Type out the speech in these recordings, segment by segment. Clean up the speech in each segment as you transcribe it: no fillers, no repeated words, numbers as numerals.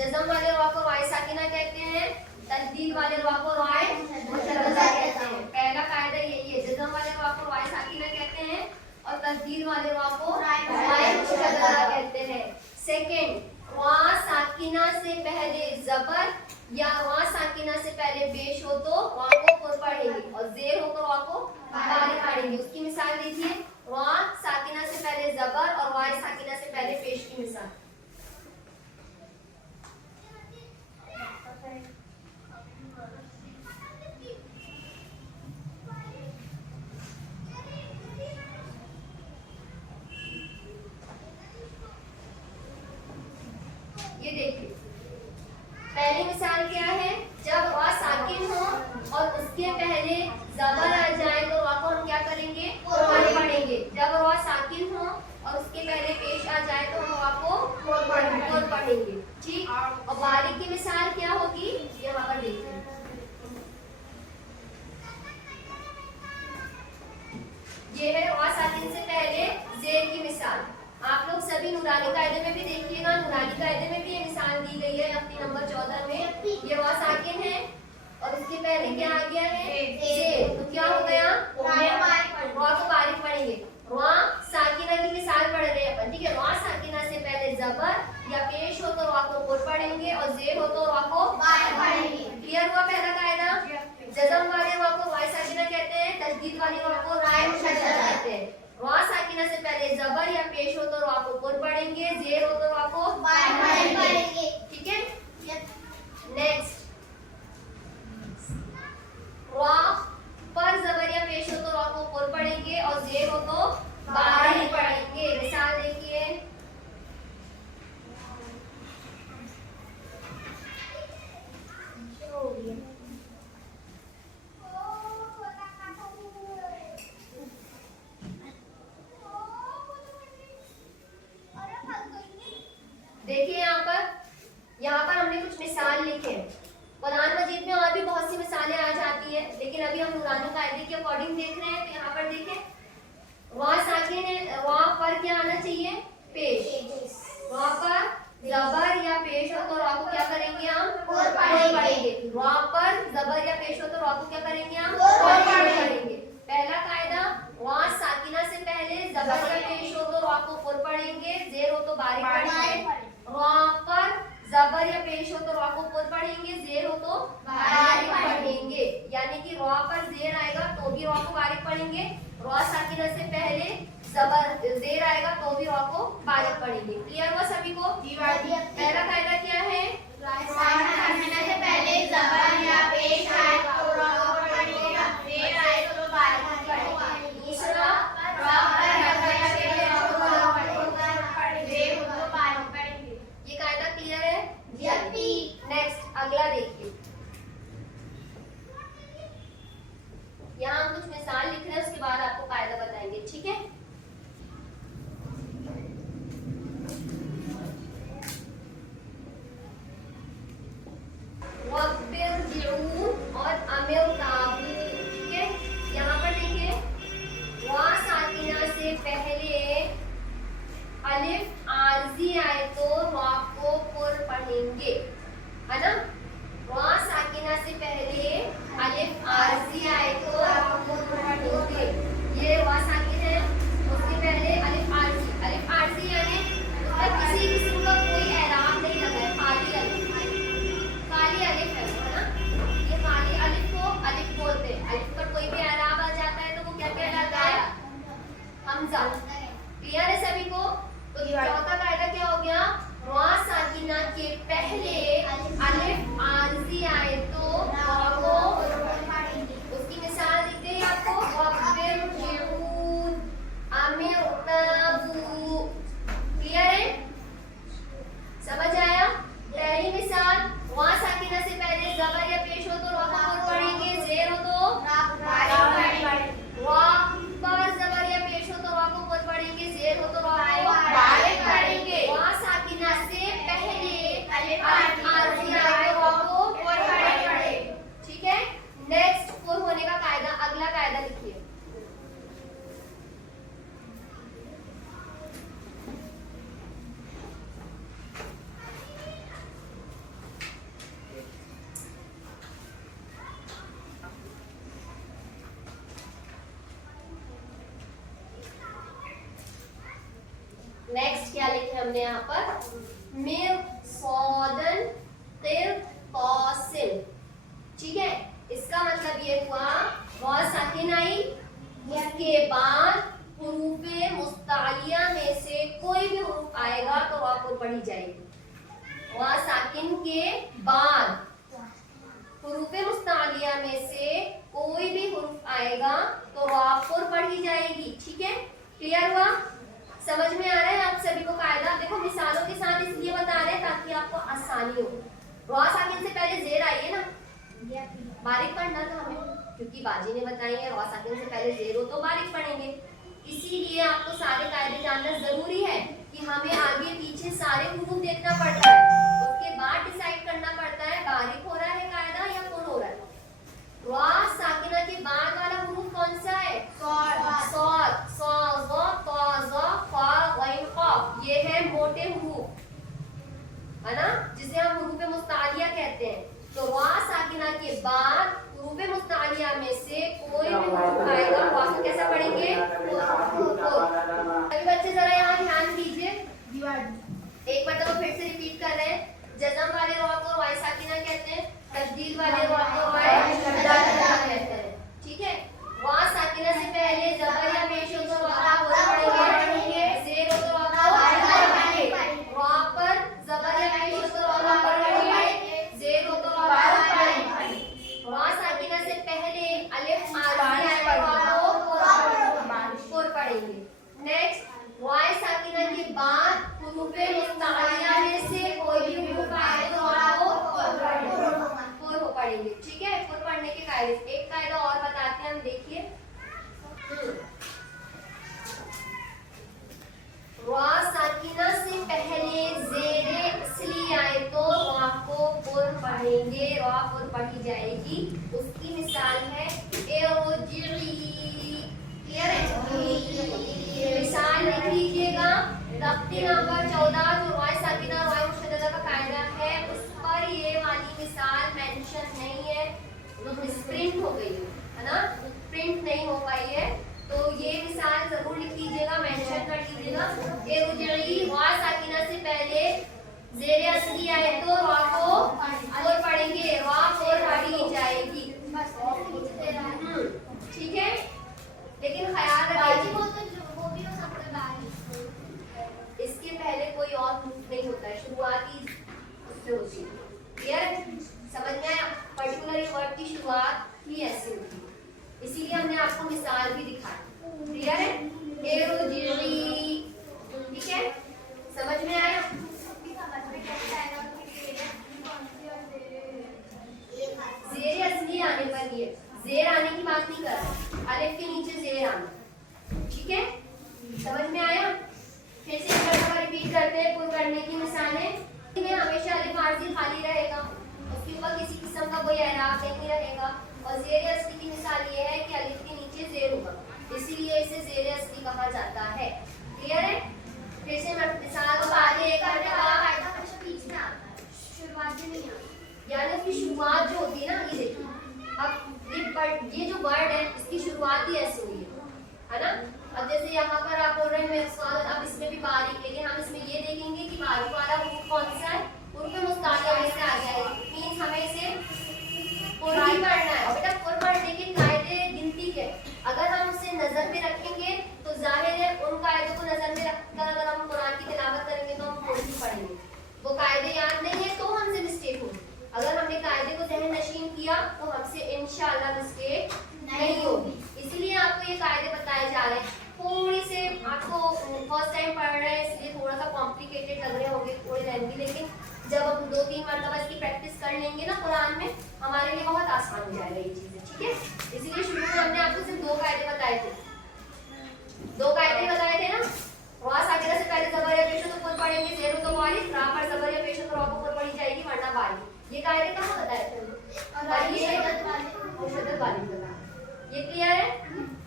जज़म वाले वा को वाई साकिना कहते हैं, तशदीद वाले वा को वाई मुशद्ददा कहते हैं। पहला कायदा यही है, जज़म वाले वा को वाई साकिना कहते हैं और तशदीद वाले वा को वाई मुशद्ददा कहते हैं। सेकंड, वा साकिना से पहले जबर या वा साकिना से पहले पेश हो तो वा को पुर पढ़ेंगे और जेर हो तो वा को बारिक पढ़ेंगे। उसकी मिसाल दीजिए, वा साकिना से पहले जबर और वा साकिना से पहले पेश की मिसाल। ये देखिए, पहली मिसाल क्या है, जब वा साकिन हो और उसके पहले जबर आ जाए तो वा को हम क्या करेंगे, पढ़ेंगे। जब वा साकिन हो और उसके पहले पेश आ जाए तो हम वा को पढ़ेंगे। ठीक, और बारिक की मिसाल क्या होगी, यहाँ पर देखिए, ये है वा साकिन से पहले जेर की मिसाल। आप लोग सभी नूरानी कायदे में भी देखिएगा, नूरानी कायदे में भी ये मिसाल दी गई है हफ्ते नंबर 14 में। ये वा साकिन है और उसके पहले क्या आ गया है, जेर, तो क्या हो गया, वा को बारिक पढ़ेंगे। वा साकिना की मिसाल पढ़ रहे हैं अपन, ठीक है। वा साकिना से पहले जबर या पेश हो तो वा को पुर पढ़ेंगे और जेर हो तो वा को बारिक पढ़ेंगे। क्लियर हुआ पहला कायदा। जज़म वाले वा को वाई साकिना कहते हैं, तशदीद वाले वा को राय मुशद्ददा कहते हैं। वा साकिना से पहले जबर या पेश हो तो वा को पुर पढ़ेंगे, जेर हो तो वा को बारिक पढ़ेंगे। ठीक है। नेक्स्ट, वा पर जबर या पेश हो तो वा को पुर पढ़ेंगे और जेर हो तो बारिक पढ़ेंगे। मिसाल देखिए, देखिए यहाँ पर हमने कुछ मिसाल लिखे। कुरान मजीद में और भी बहुत सी मिसालें आ जाती है, लेकिन अभी हम नूरानी कायदे के अकॉर्डिंग देख रहे हैं। तो यहाँ पर देखें, वा साकिन है, वा पर क्या आना चाहिए, पेश। वा पर जबर या पेश हो तो वा को क्या करेंगे हम, पुर पढ़ेंगे। वा पर जबर या पेश हो तो वा को क्या करेंगे हम, पुर पढ़ेंगे। पहला कायदा, वा साकिना से पहले जबर या पेश हो तो वा को पुर पढ़ेंगे, जेर हो तो बारिक पढ़ेंगे। वा पर जबर या पेश हो तो वा को पुर पढ़ेंगे, जेर हो तो बारिक पढ़ेंगे। यानी कि वा पर जेर आएगा तो भी वा को बारिक पढ़ेंगे, वा साकिना से पहले जबर जेर आएगा तो भी वा को बारिक पढ़ेंगे। क्लियर हुआ सभी को। पहला कायदा क्या है, साकिना से पहले जबर या पेश आए तो वा को पढ़ेंगे, जेर आए तो बारिक पढ़ेंगे। दूसरा, वा पर जबर या पेश हो तो वा को पढ़ेंगे, जेर हो तो बारिक पढ़ेंगे। ये कायदा क्लियर है। नेक्स्ट, अगला देखिए, यहाँ हम कुछ मिसाल लिख रहे हैं, उसके बाद आपको कायदा बताएंगे, ठीक है। वक़्बिरजिऊन और नेक्स्ट क्या लिखे हमने यहाँ पर, मिरसोदन किरतौसिन। ठीक है, इसका मतलब ये हुआ वाव साकिन आई, उसके बाद हुरूफे मुस्तालिया में से कोई भी हुरूफ आएगा तो वाव पर पढ़ी जाएगी। वाव साकिन के बाद हुरूफे मुस्तालिया में से कोई भी हुरूफ आएगा तो वाव पर पढ़ी जाएगी। ठीक है, क्लियर हुआ? समझ में आ रहा है आप सभी को कायदा? देखो मिसालों के साथ इसलिए बता रहे हैं ताकि आपको आसानी हो। वाव साकिन से पहले जेर आई है ना, बारीक पढ़ना था हमें, क्योंकि बाजी ने बताई है वाव साकिन से पहले जेर हो तो बारीक पढ़ेंगे। इसीलिए आपको सारे कायदे जानना जरूरी है कि हमें आगे पीछे सारे हुरूफ देखना पड़ता है, उसके बाद डिसाइड करना पड़ता है बारीक हो रहा है कायदा या पुर हो रहा है। वाव साकिना के बाद वाला हुरूफ कौन सा है? सॉद, सा, ज़, ता, ज़, फा, गैन, क़ाफ। ये है मोटे हुरूफ, है ना, जिसे हम हुरूफ मुस्तालिया कहते हैं। तो वाव साकिना के बाद हुरूफ मुस्तालिया में से कोई भी हुरूफ आएगा वाव को कैसे पढ़ेंगे? अभी बच्चे जरा यहाँ ध्यान दीजिए, एक बार तो फिर से रिपीट कर रहे हैं। जज़म वाले वाव को वाव साकिना कहते हैं, तशदीद वाले वाव को वाव शद्दा कहते हैं। ठीक है, वाव साकिना से पहले ज़बर या पेश हो तो वाव को पढ़ेंगे, ज़ेर हो तो वाव को पढ़ेंगे, वाव पर ज़बर या पेश हो तो वाव को पढ़ेंगे, ज़ेर हो तो वाव को पढ़ेंगे। वाव साकिना से पहले अलिफ आरज़ी आए वाव को पुर पढ़ेंगे। नेक्स्ट, वाव साकिना के बाद हुरूफे मुस्तालिया में से कोई भी हुरूफ आए तो वाव को पुर पढ़ेंगे। ठीक है, पुर पढ़ने के कायदे, एक कायदा और बताते हैं हम, देखिए। वाव साकिना से पहले जेरे असली आए तो वाव को पुर पढ़ेंगे, वाव पुर पढ़ी जाएगी। उसकी मिसाल है इरजिई। क्लियर है? मिसाल लिख लीजिएगा, तख्ती नंबर 14 जो वाव साकिना वाव मुशद्ददा का कायदा है उस पर ये वाली मिसाल मेंशन नहीं है, मिसप्रिंट हो गई है ना, प्रिंट नहीं हो पाई है, तो ये मिसाल जरूर लिख लीजिएगा, मेंशन कर लीजिएगा। इरजिई, वाव साकिना से पहले जेरे असली आए तो वाव को पुर पढ़ेंगे, वाव पुर पढ़ी जाएगी। ठीक है, लेकिन ख्याल रखिए इसके पहले कोई और हुरूफ नहीं होता है, शुरुआती उससे होती है। क्लियर? समझ में आया? पर्टिकुलर वर्ड की शुरुआत ही ऐसी होती है, इसीलिए हमने आपको मिसाल भी दिखाई। क्लियर है? इरजिई। ठीक है, समझ में आया? जेर असली आने पर ये जेर आने की बात नहीं कर रहे, अलिफ के नीचे जेर आना। ठीक है, समझ में आया? फिर से एक बार रिपीट करते हैं पुर करने की मिसालें। में हमेशा अलिफ आरज़ी खाली रहेगा, उसके ऊपर किसी किस्म का कोई एराब नहीं रहेगा, और जेर असली की मिसाल ये है कि अलिफ के नीचे जेर होगा, इसीलिए इसे जेर असली कहा जाता है। क्लियर है? फिर से मैं मिसाल को आगे एक यानी उसकी शुरुआत जो होती है ना, ये देखिए, अब ये जो वर्ड है इसकी शुरुआत ही ऐसे हुई है ना। अब जैसे यहाँ पर आप बोल रहे हैं अब इसमें भी बारीक, लेकिन हम इसमें ये देखेंगे कि बारीक वाला हुरूफ कौन सा है, हुरूफ मुस्तालिया में से आ गया है, मींस हमें इसे पुर ही पढ़ना है। बेटा पुर पढ़ने के कायदे गिनती के, अगर हम उसे नजर में रखेंगे तो जाहिर है उन कायदों को नजर में रखकर अगर हम कुरान की तिलावत करेंगे तो हम पुर ही पढ़ेंगे। वो कायदे याद नहीं है तो हमसे मिस्टेक होगी, अगर हमने कायदे को ज़हन नशीन किया तो हमसे इंशाअल्लाह मिस्टेक नहीं होगी। इसलिए आपको ये कायदे बताए जा रहे हैं। थोड़ी से आपको फर्स्ट टाइम पढ़ रहे हैं इसलिए थोड़ा सा कॉम्प्लिकेटेड लग रहे होंगे, थोड़े लेंथी, लेकिन जब हम 2-3 मरतबा इसकी प्रैक्टिस कर लेंगे ना कुरान में, हमारे लिए बहुत आसान हो जाएगा ये चीज़ें। ठीक है, इसीलिए शुरू में हमने आपको सिर्फ 2 कायदे बताए थे, 2 कायदे बताए थे ना। वाव साकिना से पहले ज़बर या पेश हो तो पुर पढ़ेंगे, ज़ेर हो तो वालिद, रा पर ज़बर या पेश हो तो रा को पुर पढ़ी जाएगी, वरना बारिक। ये कायदे कहाँ बताए थे? मुशद्दद वाले बताए। ये क्लियर है?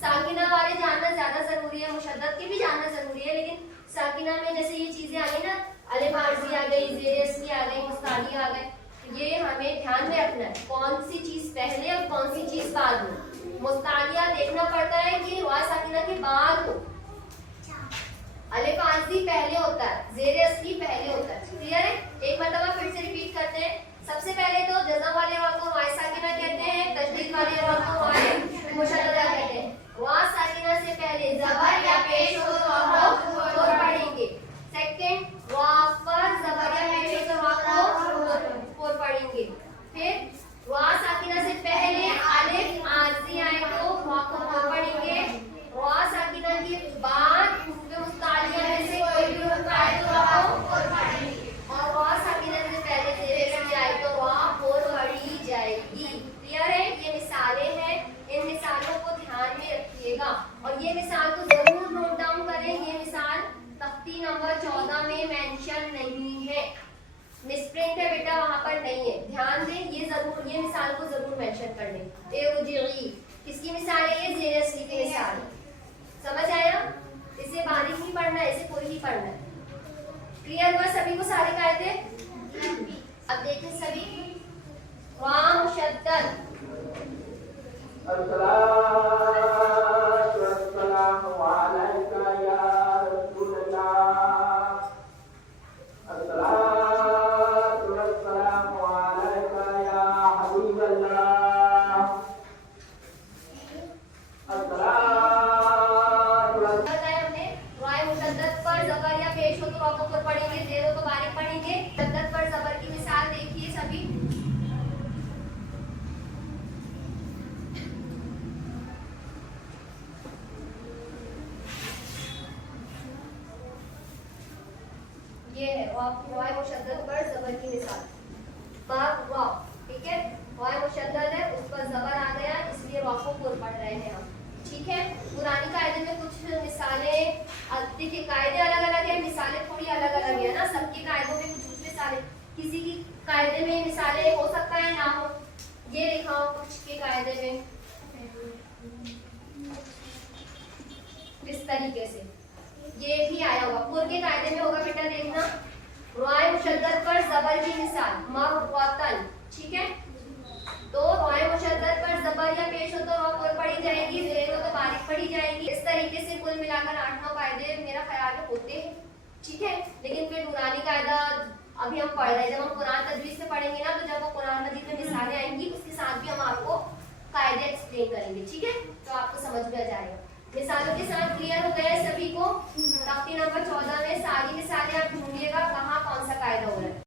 साकिना वाले जानना ज्यादा जरूरी है, मुशद्दद के भी जानना जरूरी है, लेकिन साकिना में जैसे ये चीजें आ गई ना, अलिफ आरज़ी आ गई, ज़ेर असली आ गई, मुस्तालिया आ गए, ये हमें ध्यान में रखना है कौन सी चीज पहले और कौन सी चीज बाद में। मुस्तालिया देखना पड़ता है कि वाव साकिना के बाद हो, अलिफ आरज़ी असली पहले होता है, जेर असली पहले होता है। क्लियर है? एक मरतबा फिर से रिपीट करते हैं। सबसे पहले तो जज़म वाले वा को वाई साकिना कहते हैं, तशदीद वाले वा को वाई मुशद्ददा कहते हैं। वा साकिना से पहले ज़बर या पेश हो तो वा को पढ़ेंगे। सेकंड, वा पर ज़बर या पेश हो तो वा को पढ़ेंगे। फिर वा साकिना से पहले अलिफ आरजी आए तो वा को पढ़ेंगे। वा साकिना के बाद हुर्फ मुस्तालिया में से कोई भी हुर्फ आए तो वा को पढ़ेंगे। और वा साकिना से पहले जेर असली आए तो वा को पढ़ी जाएगी। क्लियर है? ये मिसालें हैं, इन मिसालों को ध्यान में रखिएगा और ये मिसाल तो जरूर नोट डाउन करें। ये मिसाल तख्ती नंबर 14 में मेंशन नहीं है, मिसप्रिंट है बेटा, वहां पर नहीं है। ध्यान दें, ये जरूर, ये मिसाल को जरूर मेंशन कर लें। इरजिई किसकी मिसाल है? ये जेर असली की मिसाल है। समझ आया? इसे बारीक नहीं पढ़ना है, इसे पूरी ही पढ़ना है। क्लियर हुआ सभी को सारे कायदे? अब देखें सभी, वा मुशद्दद अस्सलातु वस्सलामु अलैका या रसूलल्लाह। अस्सलातु वस्सलामु अलैका या हबीबल्लाह। बताया हमने, वाई मुशद्दद पर ज़बर या पेश हो तो वा को पढ़ेंगे, जेर हो तो बारीक पढ़ेंगे। मुशद्दद पर ज़बर की मिसाल देखिए सभी। ये है वाई मुशद्दद पर ज़बर की मिसाल। बाब वा, ठीक है, वाई मुशद्दद है, उस पर ज़बर आ गया, इसलिए वा को पुर पढ़ रहे हैं हम। ठीक है, पुरानी कायदे में कुछ मिसालें, देखिए कायदे अलग अलग है, मिसालें थोड़ी अलग अलग है ना। सबके कायदों में कुछ मिसालें, किसी की कायदे में मिसालें हो सकता है ना हो। ये लिखा हो कुछ के कायदे में इस तरीके से, ये भी आया होगा। पुर के कायदे में होगा बेटा, देखना, वाई मुशद्दद पर ज़बर की मिसाल मरवतन। ठीक है, तो वाई मुशद्दद पर ज़बर या पेश हो तो वा पुर पढ़ी जाएगी, जेर हो तो बारीक पढ़ी जाएगी। इस तरीके से कुल मिलाकर 8-9 कायदे मेरा ख्याल में होते हैं। ठीक है, लेकिन फिर नूरानी कायदा अभी हम पढ़ रहे हैं। जब हम कुरान तजवीज़ से पढ़ेंगे ना, तो जब वो कुरान मजीद में मिसालें आएंगी, उसके साथ भी हम आपको कायदे एक्सप्लेन करेंगे। ठीक है, तो आपको समझ में आ जाएगा। मिसालों के साथ क्लियर हो गए सभी को? तख्ती नंबर 14 में सारी मिसालें आप ढूंढिएगा कहाँ कौन सा कायदा हो रहा है।